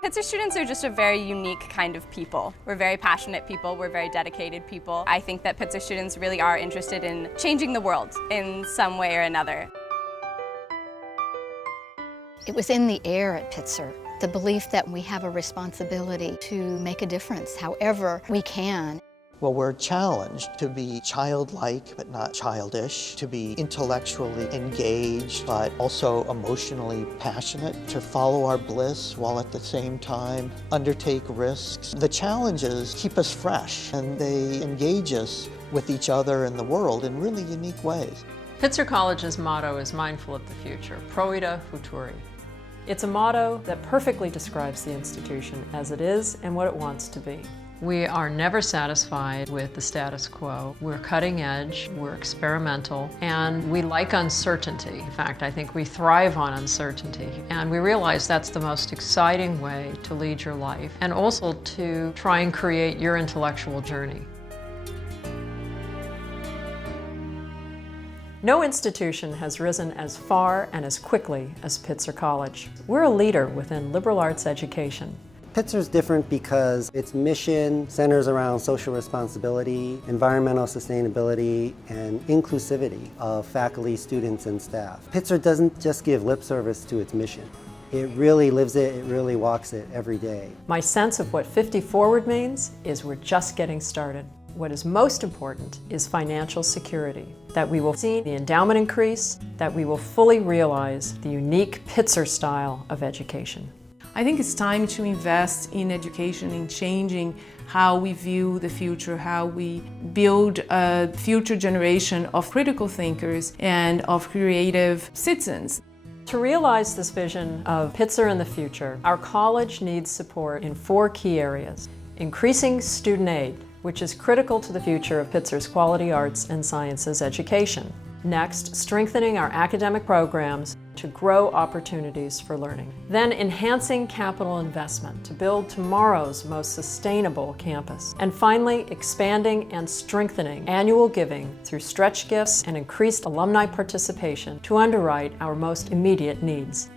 Pizter students are just a very unique kind of people. We're very passionate people, we're very dedicated people. I think that Pizter students really are interested in changing the world in some way or another. It was in the air at Pizter, the belief that we have a responsibility to make a difference however we can. Well, we're challenged to be childlike but not childish, to be intellectually engaged but also emotionally passionate, to follow our bliss while at the same time undertake risks. The challenges keep us fresh and they engage us with each other and the world in really unique ways. Pizter College's motto is Mindful of the Future, Provida Futuri. It's a motto that perfectly describes the institution as it is and what it wants to be. We are never satisfied with the status quo. We're cutting edge, we're experimental, and we like uncertainty. In fact, I think we thrive on uncertainty. And we realize that's the most exciting way to lead your life and also to try and create your intellectual journey. No institution has risen as far and as quickly as Pizter College. We're a leader within liberal arts education. Pizter's different because its mission centers around social responsibility, environmental sustainability, and inclusivity of faculty, students, and staff. Pizter doesn't just give lip service to its mission. It really lives it, it really walks it every day. My sense of what 50Forward means is we're just getting started. What is most important is financial security, that we will see the endowment increase, that we will fully realize the unique Pizter style of education. I think it's time to invest in education, in changing how we view the future, how we build a future generation of critical thinkers and of creative citizens. To realize this vision of Pizter in the future, our college needs support in 4 key areas. Increasing student aid, which is critical to the future of Pizter's quality arts and sciences education. Next, strengthening our academic programs to grow opportunities for learning. Then enhancing capital investment to build tomorrow's most sustainable campus. And finally, expanding and strengthening annual giving through stretch gifts and increased alumni participation to underwrite our most immediate needs.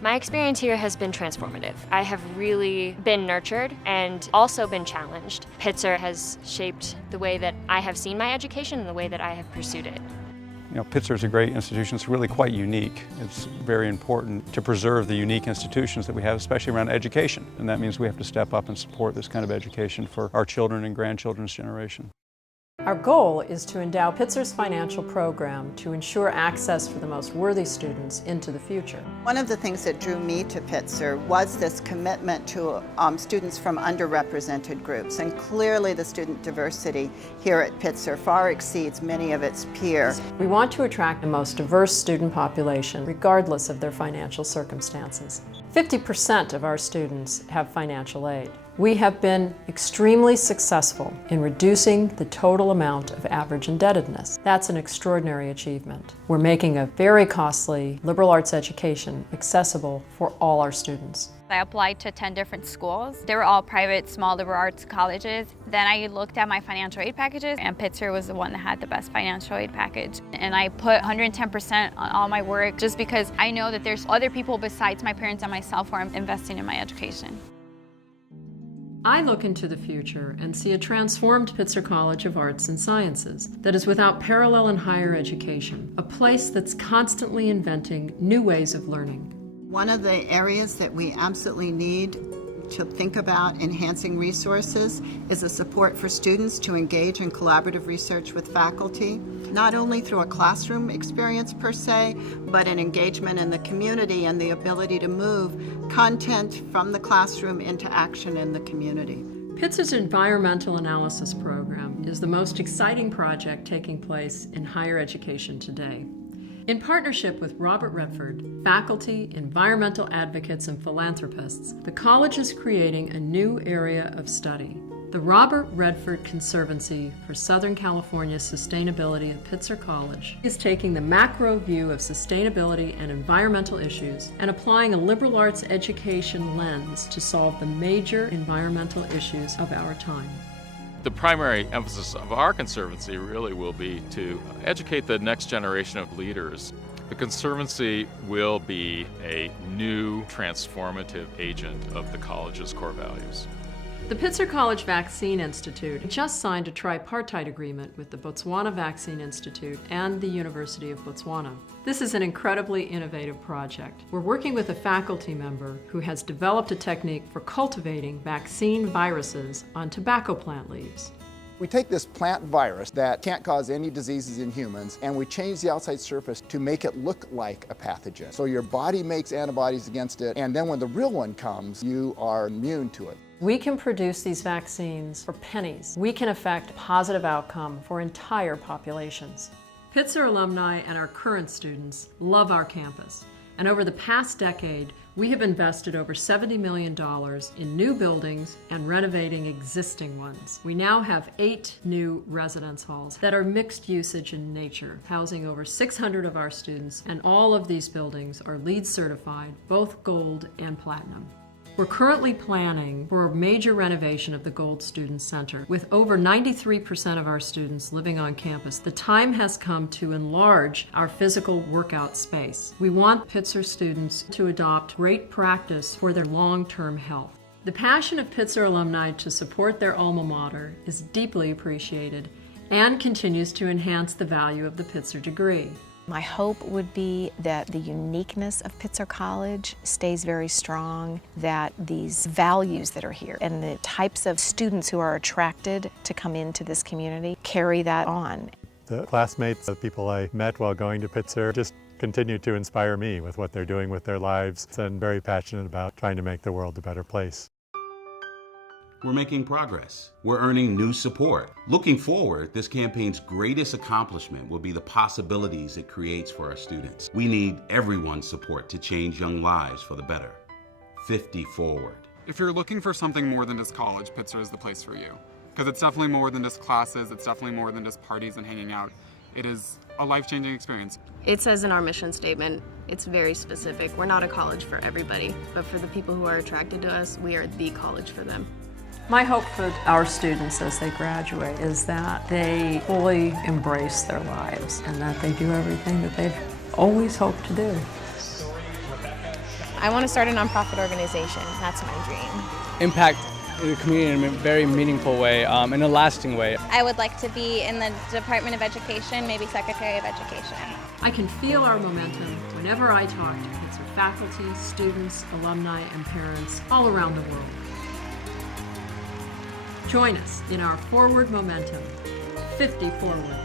My experience here has been transformative. I have really been nurtured and also been challenged. Pizter has shaped the way that I have seen my education and the way that I have pursued it. You know, Pizter is a great institution. It's really quite unique. It's very important to preserve the unique institutions that we have, especially around education. And that means we have to step up and support this kind of education for our children and grandchildren's generation. Our goal is to endow Pizter's financial program to ensure access for the most worthy students into the future. One of the things that drew me to Pizter was this commitment to students from underrepresented groups, and clearly the student diversity here at Pizter far exceeds many of its peers. We want to attract the most diverse student population regardless of their financial circumstances. 50% of our students have financial aid. We have been extremely successful in reducing the total amount of average indebtedness. That's an extraordinary achievement. We're making a very costly liberal arts education accessible for all our students. I applied to 10 different schools. They were all private, small liberal arts colleges. Then I looked at my financial aid packages, and Pizter was the one that had the best financial aid package. And I put 110% on all my work just because I know that there's other people besides my parents and myself who are investing in my education. I look into the future and see a transformed Pizter College of Arts and Sciences that is without parallel in higher education, a place that's constantly inventing new ways of learning. One of the areas that we absolutely need to think about enhancing resources is a support for students to engage in collaborative research with faculty, not only through a classroom experience per se, but an engagement in the community and the ability to move content from the classroom into action in the community. Pizter's environmental analysis program is the most exciting project taking place in higher education today. In partnership with Redford, faculty, environmental advocates, and philanthropists, the college is creating a new area of study. The Redford Conservancy for Southern California's Sustainability at Pizter College is taking the macro view of sustainability and environmental issues and applying a liberal arts education lens to solve the major environmental issues of our time. The primary emphasis of our Conservancy really will be to educate the next generation of leaders The Conservancy will be a new transformative agent of the college's core values. The Pizter College Vaccine Institute just signed a tripartite agreement with the Botswana Vaccine Institute and the University of Botswana. This is an incredibly innovative project. We're working with a faculty member who has developed a technique for cultivating vaccine viruses on tobacco plant leaves. We take this plant virus that can't cause any diseases in humans, and we change the outside surface to make it look like a pathogen. So your body makes antibodies against it, and then when the real one comes, you are immune to it. We can produce these vaccines for pennies. We can affect a positive outcome for entire populations. Pizter alumni and our current students love our campus. And over the past decade, we have invested over $70 million in new buildings and renovating existing ones. We now have 8 new residence halls that are mixed usage in nature, housing over 600 of our students, and all of these buildings are LEED certified, both gold and platinum. We're currently planning for a major renovation of the Gold Student Center. With over 93% of our students living on campus, the time has come to enlarge our physical workout space. We want Pizter students to adopt great practice for their long-term health. The passion of Pizter alumni to support their alma mater is deeply appreciated and continues to enhance the value of the Pizter degree. My hope would be that the uniqueness of Pizter College stays very strong, that these values that are here and the types of students who are attracted to come into this community carry that on. The classmates, the people I met while going to Pizter, just continue to inspire me with what they're doing with their lives, and very passionate about trying to make the world a better place. We're making progress. We're earning new support. Looking forward, this campaign's greatest accomplishment will be the possibilities it creates for our students. We need everyone's support to change young lives for the better. 50Forward. If you're looking for something more than just college, Pizter is the place for you. Because it's definitely more than just classes, it's definitely more than just parties and hanging out. It is a life-changing experience. It says in our mission statement, it's very specific. We're not a college for everybody, but for the people who are attracted to us, we are the college for them. My hope for our students as they graduate is that they fully embrace their lives and that they do everything that they've always hoped to do. I want to start a nonprofit organization. That's my dream. Impact the community in a very meaningful way, in a lasting way. I would like to be in the Department of Education, maybe Secretary of Education. I can feel our momentum whenever I talk to Pizter faculty, students, alumni, and parents all around the world. Join us in our forward momentum, 50 Forward.